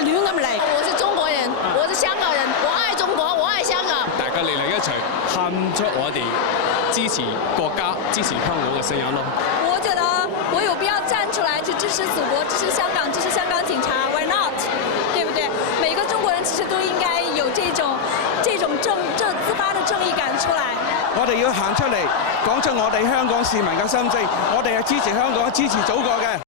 係亂咁嚟。我是中國人，我是香港人，我愛中國，我愛香港。大家嚟一齊喊出我哋支持國家、支持香港嘅聲音咯。我覺得我有必要站出來去支持祖國、支持香港、支持香港警察 ，Why not？ 對不對？每個中國人其實都應該有這種自發的正義感出來。我哋要行出嚟，講出我哋香港市民嘅心聲，我哋係支持香港、支持祖國嘅。